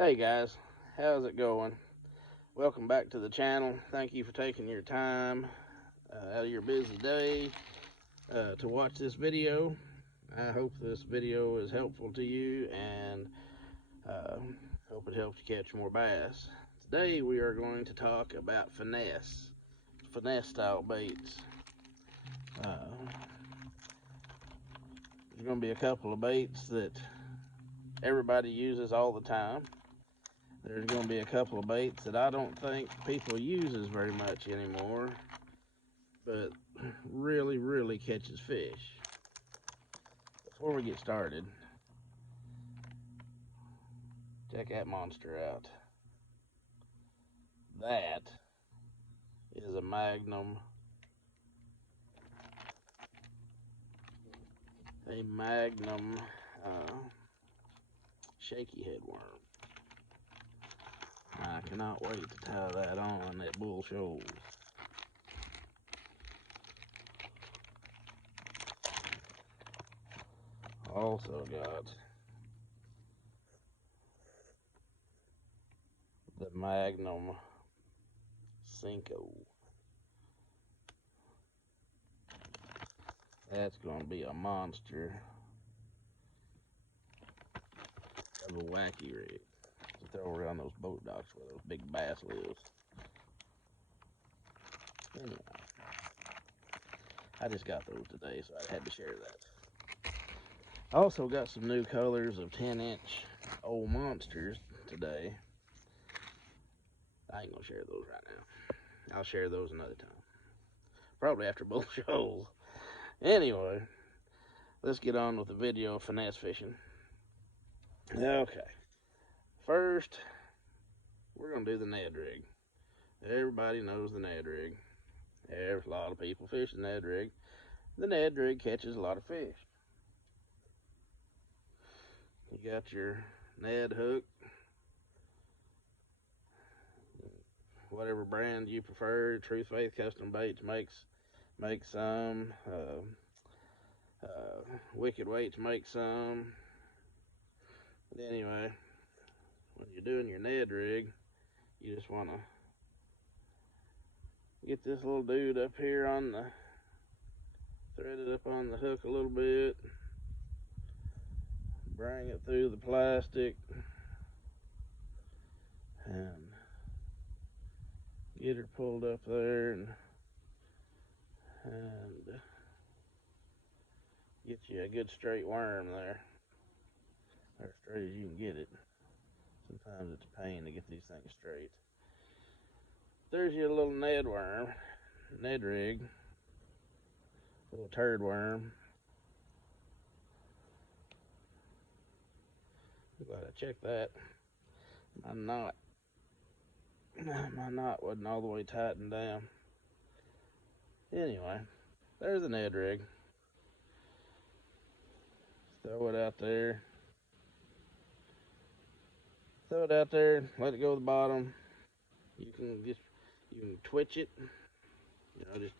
Hey guys, how's it going? Welcome back to the channel. Thank you for taking your time out of your busy day to watch this video. I hope this video is helpful to you and hope it helps you catch more bass. Today we are going to talk about finesse style baits. There's going to be a couple of baits that everybody uses all the time. There's going to be a couple of baits that I don't think people uses very much anymore, but really catches fish. Before we get started, check that monster out. That is a Magnum, shaky head worm. I cannot wait to tie that on at Bull Shoals. Also got the Magnum Cinco. That's going to be a monster of a wacky rig to throw around those boat docks where those big bass lives. Anyway, I just got those today, so I had to share that. I also got some new colors of 10-inch old monsters today. I ain't gonna share those right now. I'll share those another time. Probably after Bull Shoals. Anyway, let's get on with the video of finesse fishing. Okay. First, we're gonna do the Ned rig. Everybody knows the Ned rig. There's a lot of people fish the Ned rig. The Ned rig catches a lot of fish. You got your Ned hook, whatever brand you prefer. Truth Faith Custom Baits makes some. Wicked Weights make some. But anyway, when you're doing your Ned rig, you just want to get this little dude up here on the, thread it up on the hook a little bit, bring it through the plastic, and get her pulled up there, and get you a good straight worm there, or as straight as you can get it. Sometimes it's a pain to get these things straight. There's your little Ned worm, Ned rig, little turd worm. Glad I checked that. My knot wasn't all the way tightened down. Anyway, there's the Ned rig. Throw it out there. Throw it out there, let it go to the bottom. You can twitch it. Just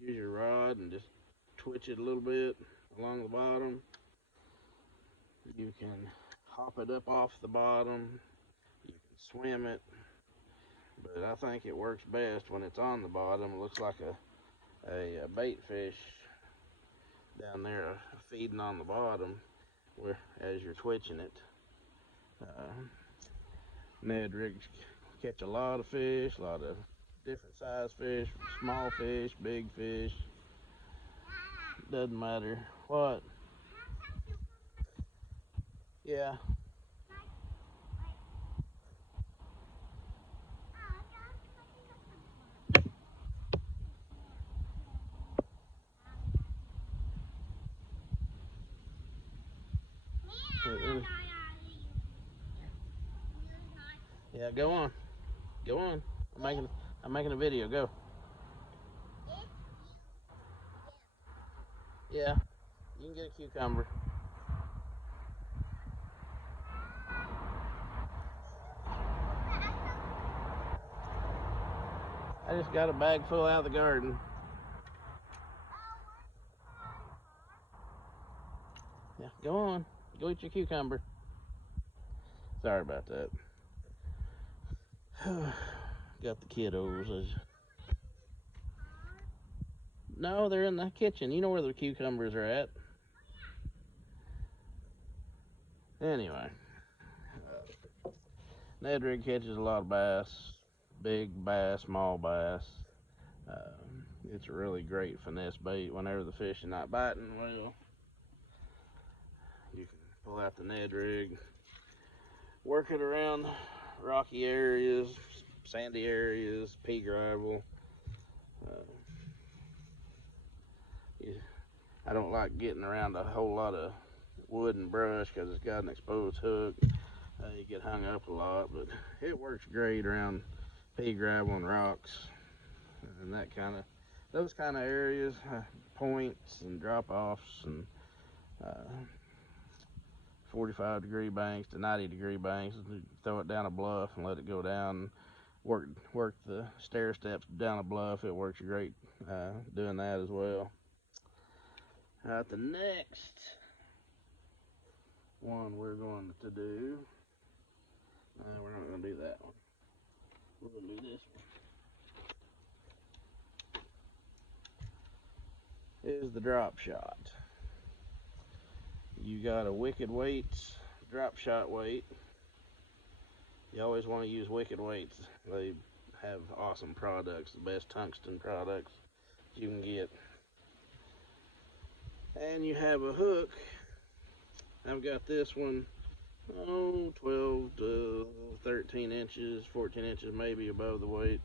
use your rod and just twitch it a little bit along the bottom. You can hop it up off the bottom. You can swim it. But I think it works best when it's on the bottom. It looks like a bait fish down there feeding on the bottom where as you're twitching it. Ned rigs catch a lot of fish, a lot of different size fish, small fish, big fish. Doesn't matter what. Yeah. Yeah, go on. Go on. I'm making a video. Go. Yeah. You can get a cucumber. I just got a bag full out of the garden. Yeah, go on. Go eat your cucumber. Sorry about that. Got the kiddos. No, they're in the kitchen. You know where the cucumbers are at. Anyway, Ned rig catches a lot of bass, big bass, small bass. Uh, it's a really great finesse bait whenever the fish are not biting well. You can pull out the Ned rig, work it around rocky areas, sandy areas, pea gravel. Yeah, I don't like getting around a whole lot of wood and brush because it's got an exposed hook. You get hung up a lot, but it works great around pea gravel and rocks and those kind of areas, points and drop-offs and 45-degree banks to 90-degree banks. Throw it down a bluff and let it go down. Work the stair steps down a bluff. It works great doing that as well. The next one we're going to do, we're not going to do that one. We're going to do this one. Is the drop shot. You got a Wicked Weights drop shot weight. You always want to use Wicked Weights. They have awesome products, the best tungsten products you can get. And you have a hook. I've got this one, 12 to 13 inches, 14 inches maybe above the weight.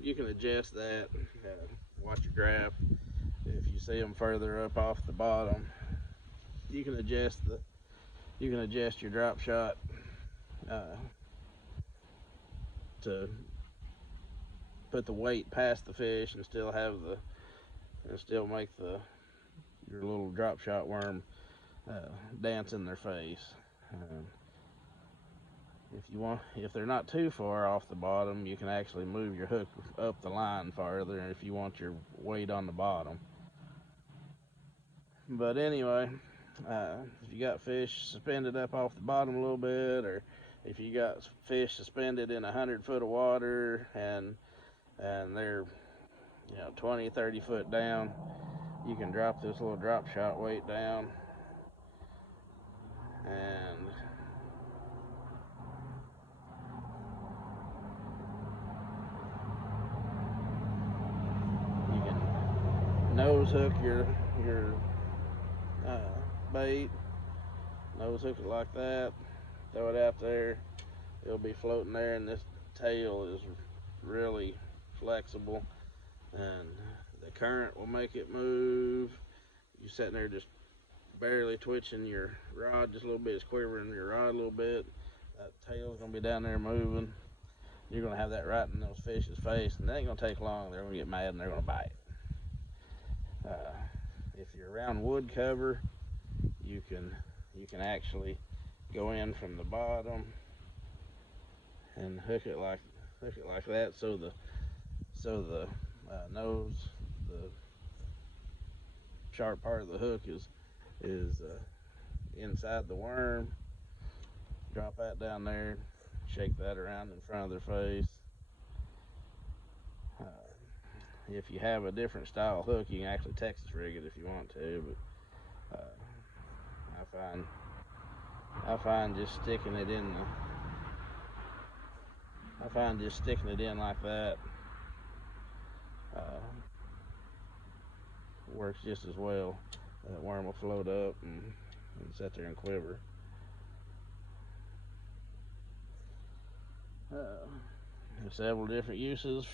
You can adjust that. Watch your graph. If you see them further up off the bottom, you can adjust your drop shot to put the weight past the fish and still make your little drop shot worm dance in their face. If they're not too far off the bottom, you can actually move your hook up the line farther if you want your weight on the bottom. But anyway, if you got fish suspended up off the bottom a little bit, or if you got fish suspended in 100 foot of water and they're 20, 30 foot down, you can drop this little drop shot weight down and you can nose hook your bait, nose hook it like that, throw it out there, it'll be floating there, and this tail is really flexible and the current will make it move. You're sitting there just barely twitching your rod just a little bit, it's quivering your rod a little bit, that tail's gonna be down there moving. You're gonna have that right in those fish's face, and it ain't gonna take long. They're gonna get mad and they're gonna bite. If you're around wood cover, you can actually go in from the bottom and hook it like that, so the nose, the sharp part of the hook is inside the worm. Drop that down there, shake that around in front of their face. If you have a different style hook, you can actually Texas rig it if you want to, but I find just sticking it in like that works just as well. That worm will float up and sit there and quiver. There's several different uses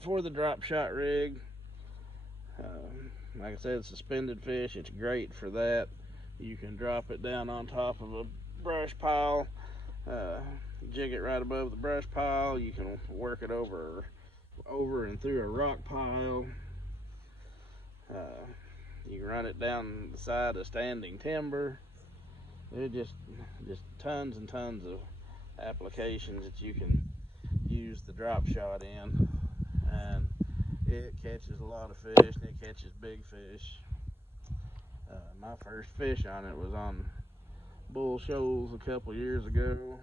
for the drop shot rig. Like I said, suspended fish, it's great for that. You can drop it down on top of a brush pile, jig it right above the brush pile. You can work it over and through a rock pile. You can run it down the side of standing timber. There's just tons and tons of applications that you can use the drop shot in, and it catches a lot of fish, and it catches big fish. My first fish on it was on Bull Shoals a couple years ago.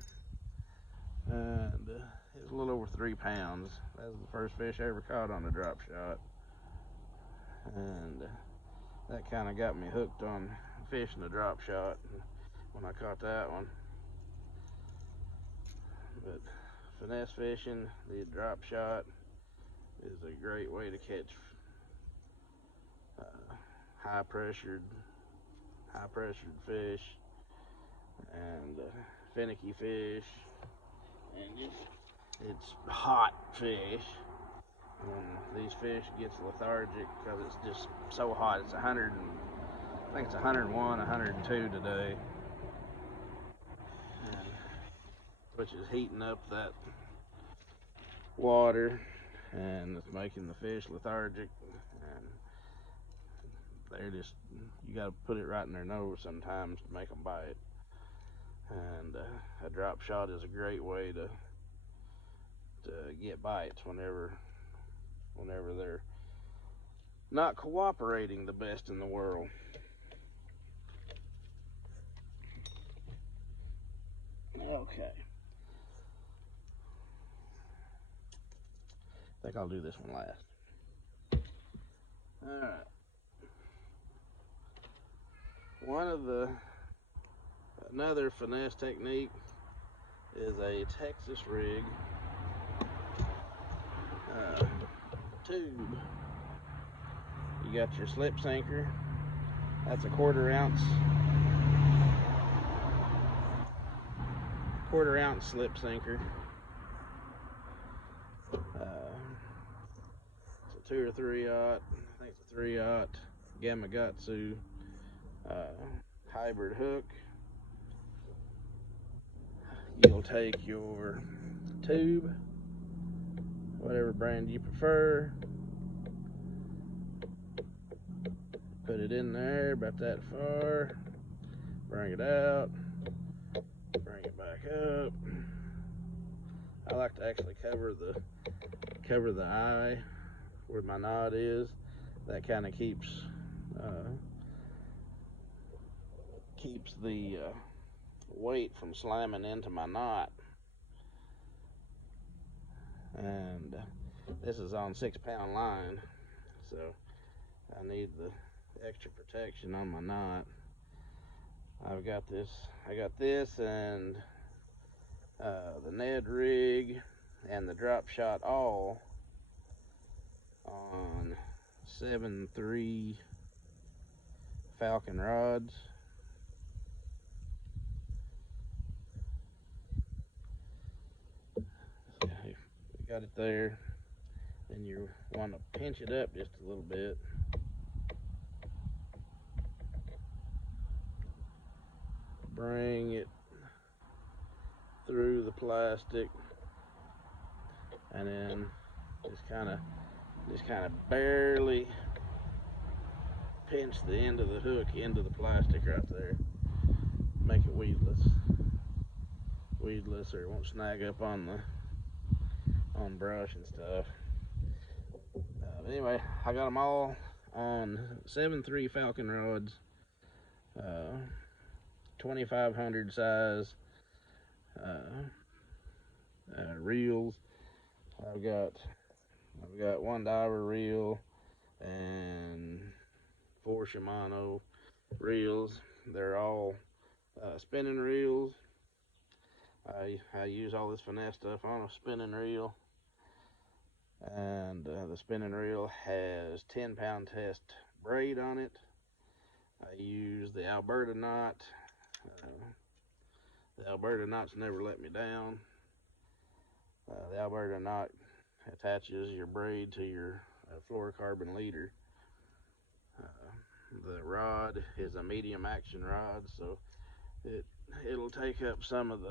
and it was a little over 3 pounds. That was the first fish I ever caught on a drop shot, and that kind of got me hooked on fishing a drop shot when I caught that one. But finesse fishing, the drop shot, is a great way to catch high pressured fish and finicky fish, and it's hot fish. When these fish gets lethargic because it's just so hot. It's 100 and, I think it's 101, 102 today, and, which is heating up that water, and it's making the fish lethargic, and they're just, you got to put it right in their nose sometimes to make them bite. And a drop shot is a great way to get bites whenever they're not cooperating the best in the world. Okay, I think I'll do this one last. All right. Another finesse technique is a Texas rig tube. You got your slip sinker. That's a quarter ounce slip sinker. It's a 2 or 3 aught. I think it's a 3 aught Gamakatsu hybrid hook. You'll take your tube, whatever brand you prefer, put it in there about that far, bring it out, bring it back up. I like to actually cover the eye where my knot is. That kind of keeps the weight from slamming into my knot. And this is on 6-pound line, so I need the extra protection on my knot. I got this and the Ned rig and the drop shot all on 7.3 Falcon rods. Got it there. Then you want to pinch it up just a little bit. Bring it through the plastic, and then just kind of barely pinch the end of the hook into the plastic right there. Make it weedless, or it won't snag up on brush and stuff. Anyway, I got them all on 7.3 Falcon rods, 2500 size reels. I've got one diver reel and 4 Shimano reels. They're all spinning reels. I use all this finesse stuff on a spinning reel, and the spinning reel has 10-pound test braid on it. I use the Alberta knot. The Alberta knot's never let me down. The Alberta knot attaches your braid to your fluorocarbon leader. The rod is a medium action rod, so it'll take up some of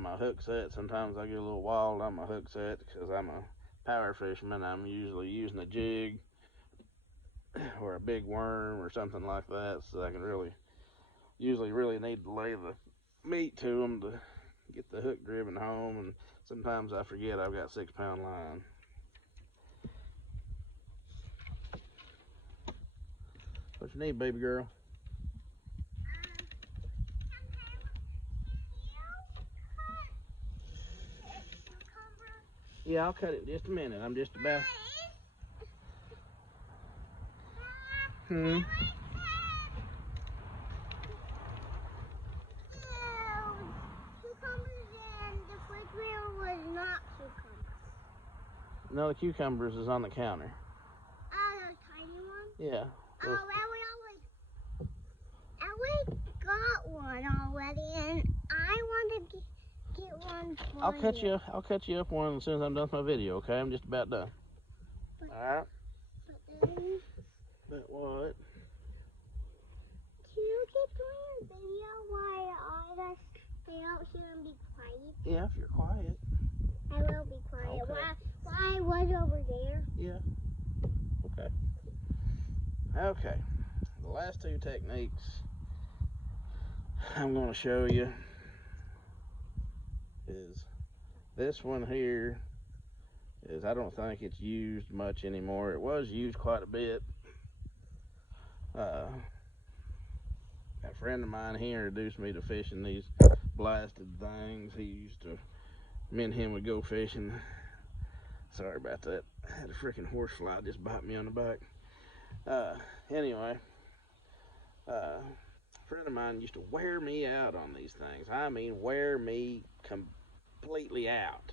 my hook set. Sometimes I get a little wild on my hook set because I'm a power fisherman. I'm usually using a jig or a big worm or something like that, so I can usually need to lay the meat to them to get the hook driven home, and sometimes I forget I've got 6-pound line. What you need, baby girl? Yeah, I'll cut it in just a minute. I'm just about. Hmm. No, the cucumbers is on the counter. Oh, those tiny ones? Yeah. Oh, we got one already, and I want to get one for I'll cut you up one as soon as I'm done with my video. Okay, I'm just about done. All right. But what? Can you keep doing a video while I just stay out here and be quiet? Yeah, if you're quiet. I will be quiet. Okay. While I was over there. Yeah. Okay. Okay. The last two techniques I'm going to show you is this one here. I don't think it's used much anymore. It was used quite a bit. A friend of mine, he introduced me to fishing these blasted things. Me and him would go fishing. Sorry about that. I had a freaking horsefly just bite me on the back. Anyway, a friend of mine used to wear me out on these things. I mean, wear me completely out.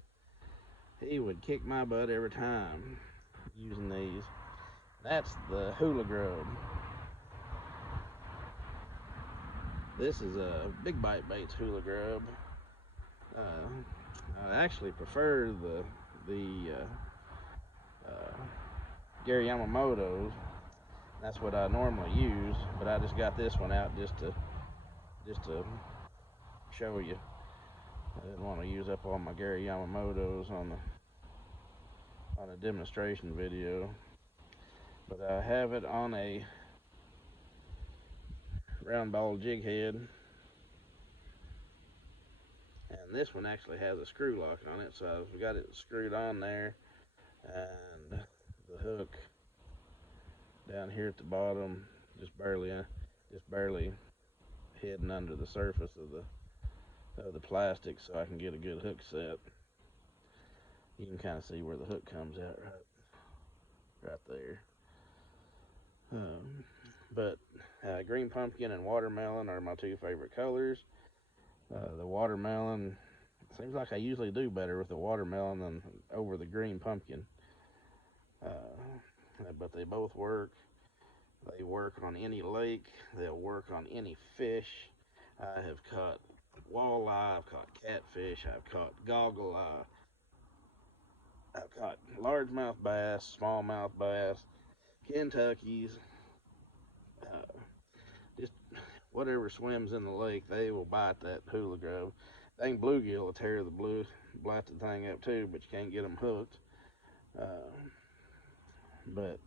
He would kick my butt every time using these. That's the hula grub. This is a big bite baits hula grub. I actually prefer the Gary Yamamoto's. That's what I normally use, but I just got this one out just to show you. I didn't want to use up all my Gary Yamamoto's on a demonstration video, but I have it on a round ball jig head, and this one actually has a screw lock on it, so I've got it screwed on there, and the hook down here at the bottom just barely hidden under the surface of the plastic, so I can get a good hook set. You can kind of see where the hook comes out right there. But green pumpkin and watermelon are my two favorite colors. The watermelon, seems like I usually do better with the watermelon than over the green pumpkin. But they both work. They work on any lake. They'll work on any fish. I have caught walleye, I've caught catfish, I've caught goggle eye, I've caught largemouth bass, smallmouth bass, Kentuckies, just whatever swims in the lake, they will bite that hula grub. Dang bluegill will tear the blasted thing up too, but you can't get them hooked. But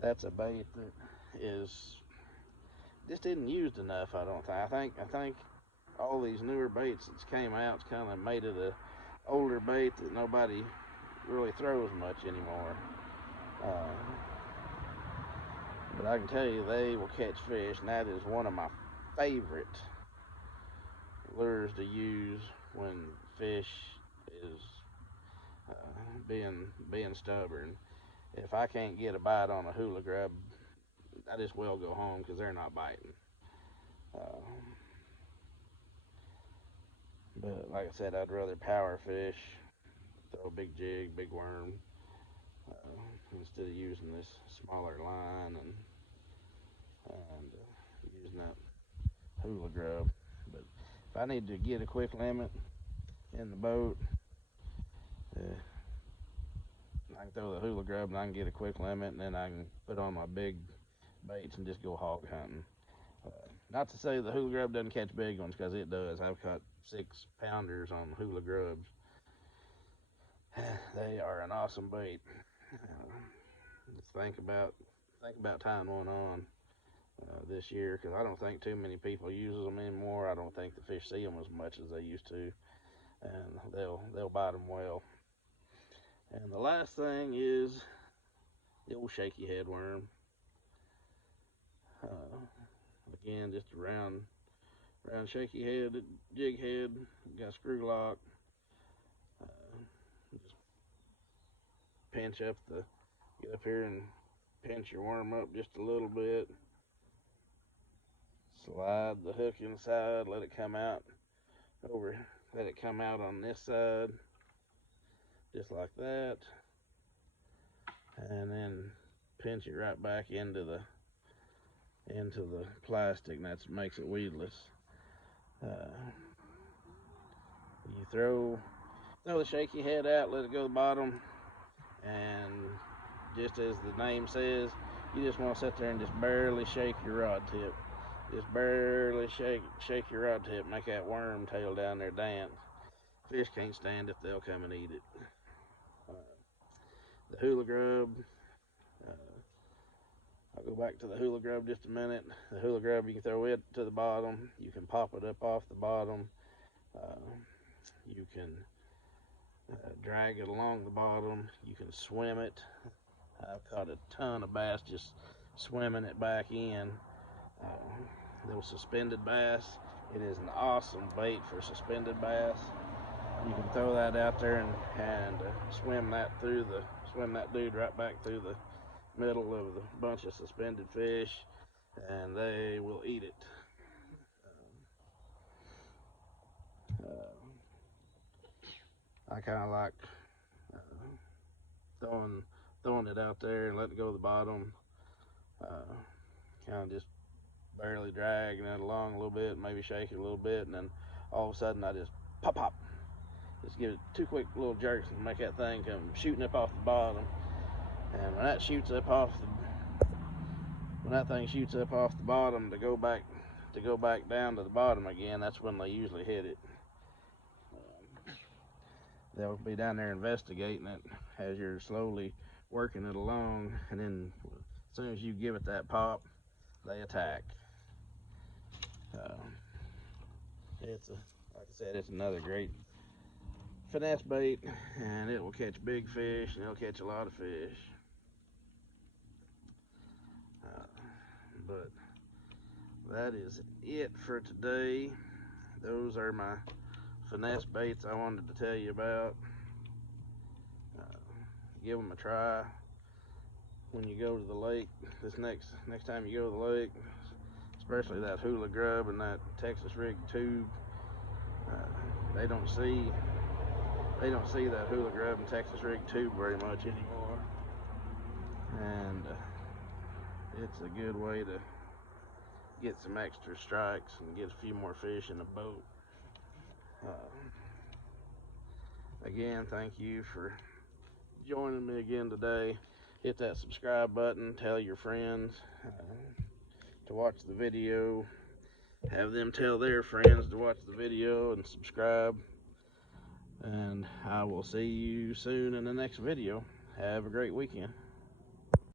that's a bait that just isn't used enough. I don't think. I think all these newer baits that's came out kind of made it a older bait that nobody really throws much anymore. But I can tell you they will catch fish, and that is one of my favorite lures to use when fish is being stubborn. If I can't get a bite on a hula grub, I just will go home because they're not biting. But like I said, I'd rather power fish, throw a big jig, big worm, instead of using this smaller line and using that hula grub. But if I need to get a quick limit in the boat, I can throw the hula grub and I can get a quick limit, and then I can put on my big baits and just go hog hunting. Not to say the hula grub doesn't catch big ones, because it does. I've caught 6-pounders on hula grubs. They are an awesome bait. Just think about tying one on this year, because I don't think too many people uses them anymore. I don't think the fish see them as much as they used to, and they'll bite them well. And the last thing is the old shaky head worm. Again, just a round shaky head, jig head, got a screw lock. Just pinch up get up here and pinch your worm up just a little bit. Slide the hook inside, let it come out on this side, just like that. And then pinch it right back into the plastic, and that makes it weedless. You throw the shaky head out, let it go to the bottom, and just as the name says, you just want to sit there and just barely shake your rod tip. Just barely shake your rod tip, make that worm tail down there dance. Fish can't stand it, they'll come and eat it. The hula grub, I'll go back to the hula grub just a minute. The hula grub, you can throw it to the bottom, you can pop it up off the bottom, you can drag it along the bottom, you can swim it. I've caught a ton of bass just swimming it back in. Those suspended bass, it is an awesome bait for suspended bass. You can throw that out there and swim that dude right back through the middle of the bunch of suspended fish, and they will eat it. I kind of like throwing it out there and letting it go to the bottom, kind of just barely dragging it along a little bit, maybe shake it a little bit, and then all of a sudden I just pop. Just give it 2 quick little jerks and make that thing come shooting up off the bottom. And when that thing shoots up off the bottom to go back down to the bottom again, that's when they usually hit it. They'll be down there investigating it as you're slowly working it along, and then as soon as you give it that pop, they attack. Like I said, it's another great finesse bait, and it will catch big fish, and it'll catch a lot of fish. But that is it for today. Those are my finesse baits I wanted to tell you about. Give them a try when you go to the lake. This next time you go to the lake, especially that hula grub and that Texas rig tube. They don't see that hula grub and Texas rig tube very much anymore, and it's a good way to get some extra strikes and get a few more fish in a boat. Again, thank you for joining me again today. Hit that subscribe button, tell your friends to watch the video, have them tell their friends to watch the video and subscribe, and I will see you soon in the next video. Have a great weekend.